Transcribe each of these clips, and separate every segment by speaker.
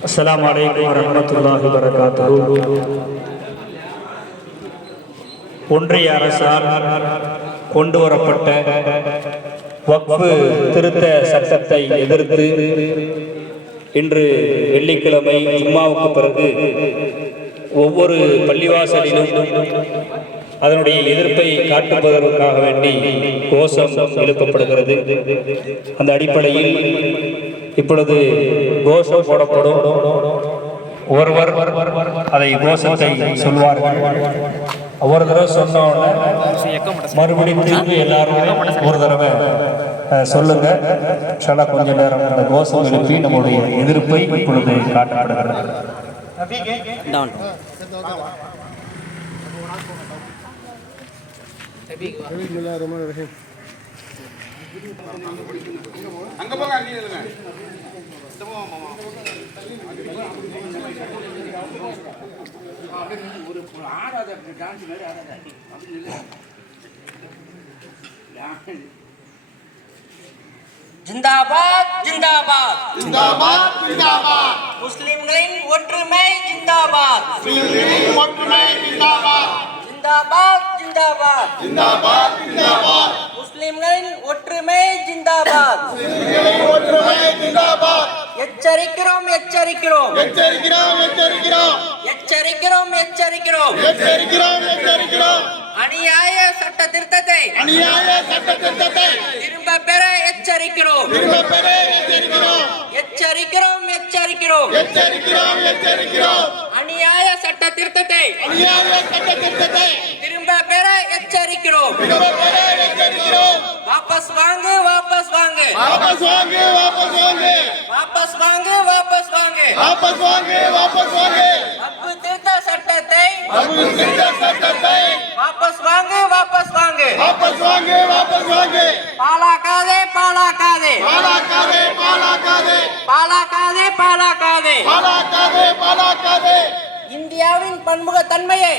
Speaker 1: அஸ்ஸலாமு அலைக்கும் வரஹ்மத்துல்லாஹி வபரகாத்துஹு. ஒன்றிய அரசால் கொண்டு வரப்பட்ட வக்ஃபு திருத்த சட்டத்தை எதிர்த்து இன்று வெள்ளிக்கிழமை ஜும்மாவுக்கு பிறகு ஒவ்வொரு பள்ளிவாசலிலும் அதனுடைய எதிர்ப்பை காட்டுவதற்காக வேண்டி கோஷம் எழுப்பப்படுகிறது. அந்த அடிப்படையில் இப்பொழுது கோஷம் போடப்படும். ஒருவர் அதை கோஷத்தை சொல்வார்கள். ஒரு தடவை சொன்ன மறுபடியும் திரும்பி எல்லாரும் ஒரு தடவை சொல்லுங்க. கொஞ்ச நேரம் அந்த கோஷம் எழுப்பி நம்முடைய எதிர்ப்பை இப்பொழுது காட்டப்படுகிறது.
Speaker 2: ஜிந்தாபாத் ஜிந்தாபாத் ஜிந்தாபாத் ஜிந்தாபாத் முஸ்லிம்களின் ஒற்றுமை ஜிந்தாபாத் முஸ்லிம்களின் ஒற்றுமை ஜிந்தாபாத் ஜிந்தாபாத் ஜிந்தாபாத் ஜிந்தாபாத் ஜிந்தாபாத் முஸ்லிம்களின் ஒற்றுமை ஜிந்தாபாத் முஸ்லிம்களின் ஒற்றுமை ஜிந்தாபாத் எச்சரிக்கிறோம் எச்சரிக்கிறோம் எச்சரிக்கிறோம் எச்சரிக்கிறோம் எச்சரிக்கிறோம் எச்சரிக்கிறோம் எச்சரிக்கிறோம் எச்சரிக்கிறோம் அநியாய சட்ட திருத்தத்தை திரும்ப பெற எச்சரிக்கிறோம் திரும்ப பெற எச்சரிக்கிறோம் எச்சரிக்கிறோம் எச்சரிக்கிறோம் எச்சரிக்கிறோம் எச்சரிக்கிறோம் அநியாய சட்ட திருத்தத்தை திரும்ப பெற எச்சரிக்கிறோம் திரும்ப பெற எச்சரிக்கிறோம் வாபஸ் வாங்கு வாபஸ் வாங்கு வாபஸ் வாங்கு வாபஸ் வாங்கு வாபஸ் வாங்கு வாபஸ் வாங்கு வாபஸ் வாங்கு வாபஸ் வாங்கு வக்ஃபு திருத்த சட்டத்தை வாபஸ் வாங்கு வாபஸ் வாங்கு வாபஸ் வாங்கு வாபஸ் வாங்கு பாலாக்காதே பாலாக்காதே பாலாக்காதே பாலாக்காதே பாலாக்காதே பாலாக்காதே பாலாக்காதே பாலாக்காதே இந்தியாவின் பன்முகத்தன்மையை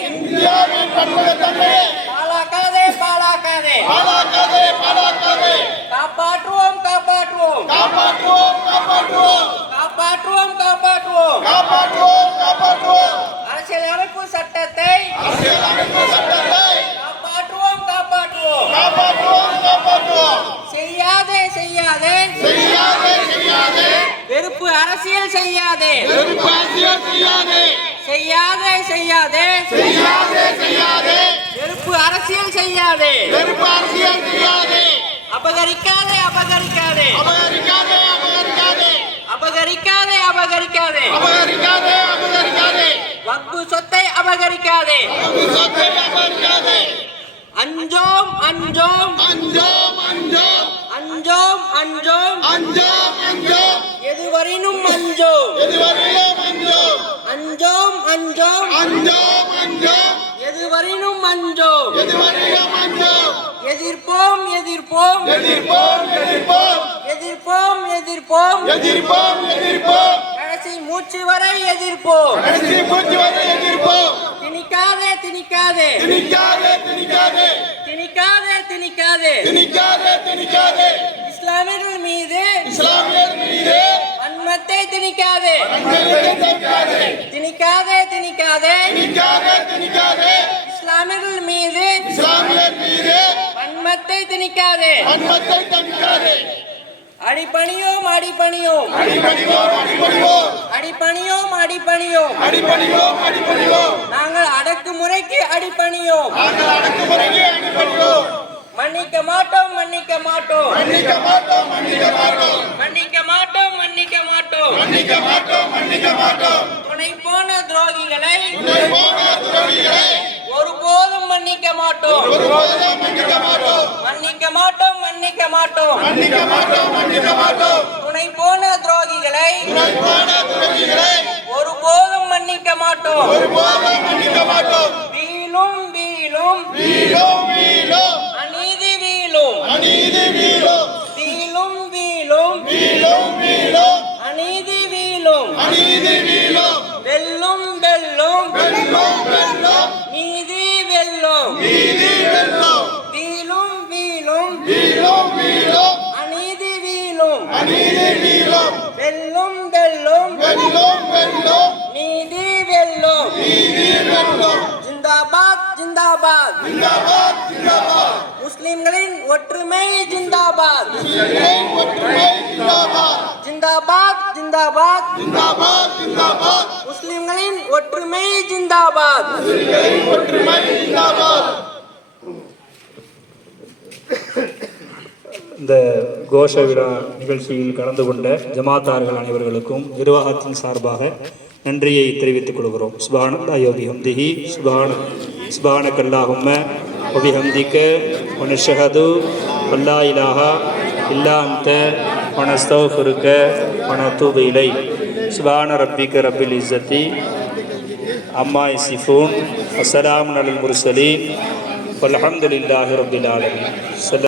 Speaker 2: பாலாக்காதே பாலாக்காதே பாலாக்காதே பாலாக்காதே காப்பாற்றுவோம் காப்பாற்றுவோம் காப்பாற்றுவோம் காப்பாற்றுவோம் காப்பாற்றுவோம் காப்பாற்றுவோம் காப்பாற்றுவோம் காப்பாற்றுவோம் அரசியலமைப்பு சட்டத்தை காப்பாற்றுவோம் காப்பாற்றுவோம் காப்பாற்றுவோம் காப்பாற்றுவோம் செய்யாதே செய்யாதே செய்யாதே செய்யாதே வெறுப்பு அரசியல் செய்யாதே வெறுப்பு அரசியல் செய்யாதே செய்யாதே செய்யாதே செய்யாதே செய்யாதே வெறுப்பு அரசியல் செய்யாதே வெறுப்பு அரசியல் செய்யாதே அபகரிக்காதே அபகரிக்காதே அபகரிக்காதே அபகரிக்காதே அபகரிக்காதே அபகரிக்காதே அபகரிக்காதே அபகரிக்காதே வக்ஃபு சொத்தை அபகரிக்காதே வக்ஃபு சொத்தை அபகரிக்காதே அஞ்சோம் அஞ்சோம் அஞ்சோம் அஞ்சோம் அஞ்சோம் அஞ்சோம் அஞ்சோம் அஞ்சோம் எதுவரையினும் அஞ்சோம் எதுவரையிலும் அஞ்சோம் அஞ்சோம் அஞ்சோம் அஞ்சோம் அஞ்சோம் எதுவரையிலும் அஞ்சோம் எதுவரையிலும் அஞ்சோம் எதிர்ப்போம் எதிர்ப்போம் எதிர்ப்போம் எதிர்ப்போம் எதிர்ப்போம் எதிர்ப்போம் எதிர்ப்போம் எதிர்ப்போம் கடைசி மூச்சு வரை எதிர்ப்போம் கடைசி மூச்சு வரை எதிர்ப்போம் திணிக்காதே திணிக்காதே திணிக்காதே திணிக்காதே திணிக்காதே திணிக்காதே திணிக்காதே திணிக்காதே இஸ்லாமியர்கள் மீது வன்மத்தை திணிக்காதே திணிக்காதே திணிக்காதே திணிக்காதே திணிக்காதே இஸ்லாமியர்கள் மீது வன்மத்தை திணிக்காதே வன்மத்தை திணிக்காதே அடிபணியோம் அடிபணியோம் அடிபணியோம் அடிபணியோம் அடிபணியோம் அடிபணியோம் அடிபணியோம் அடிபணியோம் நாங்கள் அடக்குமுறைக்கு அடிபணியோம் நாங்கள் அடக்குமுறைக்கு அடிபணியோம் மன்னிக்க மாட்டோம் மன்னிக்க மாட்டோம் மன்னிக்க மாட்டோம் மன்னிக்க மாட்டோம் மன்னிக்க மாட்டோம் மன்னிக்க மாட்டோம் மன்னிக்க மாட்டோம் மன்னிக்க மாட்டோம் துணை போன துரோகிகளை ஒருபோதும் மன்னிக்க மாட்டோம் ஒருபோதும் மன்னிக்க மாட்டோம் மன்னிக்க மாட்டோம் மன்னிக்க மாட்டோம் மன்னிக்க மாட்டோம் மன்னிக்க மாட்டோம் துணை போன துரோகிகளை ஒருபோதும் மன்னிக்க மாட்டோம் ஒருபோதும் மன்னிக்க மாட்டோம் வீழும் வீழும் வீழும் வீழும் அநீதி வீழும் அநீதி வீழும் வீழும் வீழும் வீழும் வீழும் அநீதி வீழும் அநீதி வீழும் வெல்லும் வெல்லும் வெல்லும் வெல்லும் நீதி வெல்லும் நீதி வெல்லும் வீழும் வீழும் வீழும் வீழும் அநீதி வீழும் அநீதி வீழும் வெல்லும் வெல்லும் வெல்லும் ஜிந்தாபாத் முஸ்லிம்களின் ஒற்றுமை ஜிந்தாபாத் ஜிந்தாபாத் ஜிந்தாபாத் முஸ்லிம்களின் ஒற்றுமை ஜிந்தாபாத்
Speaker 1: இந்த கோஷ விழா நிகழ்ச்சியில் கலந்து கொண்ட ஜமாத்தார்கள் அனைவர்களுக்கும் நிர்வாகத்தின் சார்பாக நன்றியை தெரிவித்துக் கொள்கிறோம். சுப்ஹானல்லாஹி வ பிஹம்திஹி சுப்ஹானக்கல்லாஹும்ம வ பிஹம்திக வ நஷ்ஹது அல்லா இலாஹா இல்லா அன்த வ நஸ்தக்ஃபிருக வ நத்தூபு இலைக். சுப்ஹான ரப்பிக ரப்பில் இஸ்ஸத்தி அம்மா யசிஃபூன் வ ஸலாமுன் அலல் முர்ஸலீன் வல்ஹம்துலில்லாஹி ரப்பில் ஆலமீன்.